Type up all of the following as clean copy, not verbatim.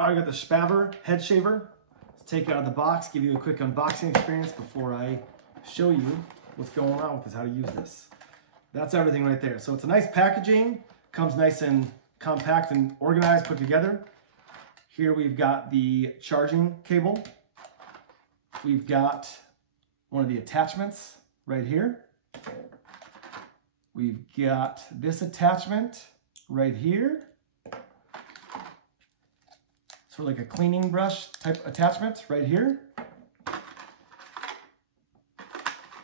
I got the Spaver head shaver. Let's take it out of the box, give you a quick unboxing experience before I show you what's going on with this, how to use this. That's everything right there. So it's a nice packaging, comes nice and compact and organized, put together. Here we've got the charging cable. We've got one of the attachments right here. We've got this attachment right here. Sort of like a cleaning brush type attachment right here.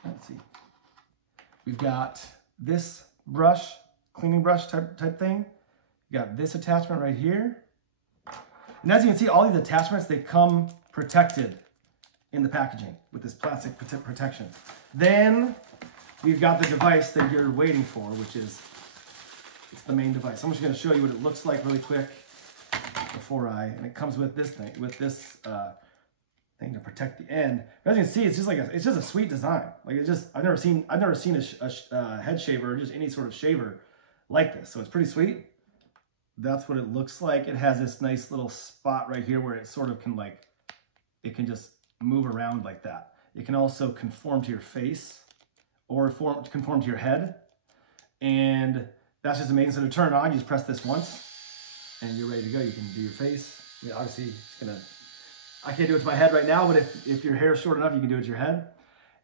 Let's see. We've got this brush, cleaning brush type thing. You got this attachment right here. And as you can see, all these attachments, they come protected in the packaging with this plastic protection. Then we've got the device that you're waiting for, which is, it's the main device. I'm just gonna show you what it looks like really quick and it comes with this thing, thing to protect the end. But as you can see, it's just a sweet design. Like I've never seen a head shaver or just any sort of shaver like this. So it's pretty sweet. That's what it looks like. It has this nice little spot right here where it sort of can it can just move around like that. It can also conform to your face or conform to your head. And that's just amazing. So to turn it on, you just press this once and you're ready to go. You can do your face. I mean, obviously, I can't do it to my head right now, but if your hair is short enough, you can do it to your head.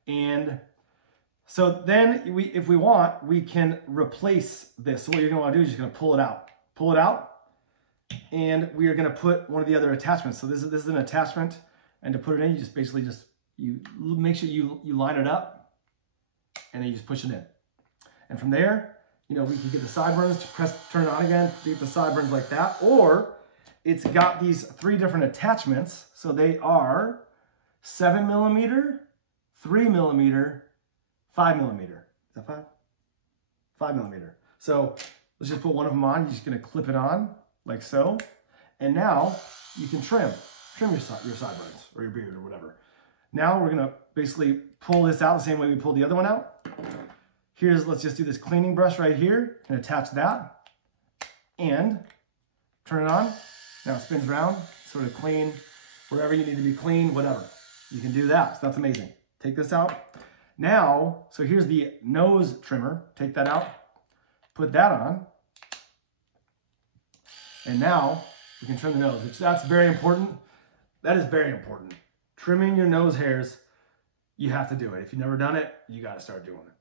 And so then if we want, we can replace this. So what you're gonna wanna do is you're just gonna pull it out. Pull it out, and we are gonna put one of the other attachments. So this is an attachment, and to put it in, you just basically you make sure you line it up, and then you just push it in. And from there, we can get the sideburns, turn it on again, get the sideburns like that, or it's got these 3 different attachments. So they are 7mm, 3mm, 5mm. Is that 5? 5mm. So let's just put one of them on. You're just gonna clip it on like so. And now you can trim your sideburns or your beard or whatever. Now we're gonna basically pull this out the same way we pulled the other one out. Let's just do this cleaning brush right here and attach that and turn it on. Now it spins around, sort of clean wherever you need to be clean, whatever. You can do that, so that's amazing. Take this out. Now, so here's the nose trimmer. Take that out, put that on. And now we can trim the nose, which that's very important. That is very important. Trimming your nose hairs, you have to do it. If you've never done it, you got to start doing it.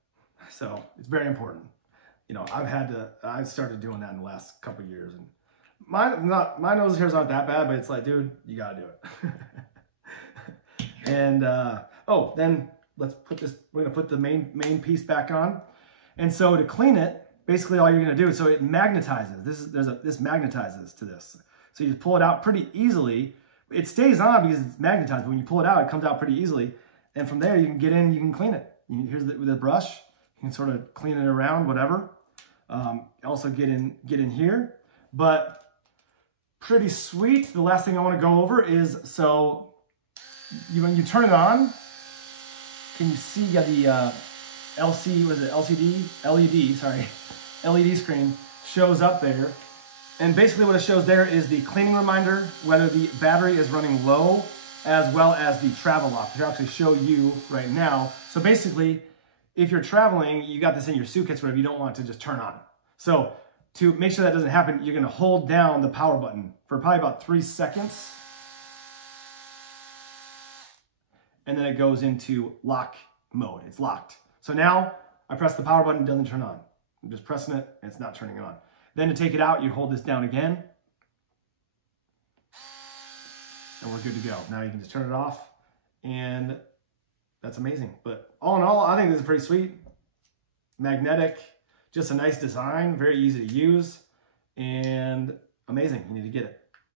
So it's very important. I started doing that in the last couple of years, and my nose hairs aren't that bad, but it's like, dude, you got to do it. And then let's put this. We're gonna put the main piece back on, and so to clean it, basically all you're gonna do, so it magnetizes. This magnetizes to this. So you just pull it out pretty easily. It stays on because it's magnetized, but when you pull it out, it comes out pretty easily. And from there, you can get in, you can clean it. Here's with a brush, you can sort of clean it around, whatever. Also get in here, but pretty sweet. The last thing I want to go over is, so when you turn it on, can you see the LED screen shows up there. And basically what it shows there is the cleaning reminder, whether the battery is running low, as well as the travel lock, which I'll actually show you right now. So basically, if you're traveling, you got this in your suitcase, whatever, you don't want it to just turn on. So to make sure that doesn't happen, you're gonna hold down the power button for probably about 3 seconds. And then it goes into lock mode, it's locked. So now I press the power button, it doesn't turn on. I'm just pressing it, and it's not turning it on. Then to take it out, you hold this down again, and we're good to go. Now you can just turn it off, and that's amazing. But all in all, I think this is pretty sweet. Magnetic, just a nice design, very easy to use, and amazing. You need to get it.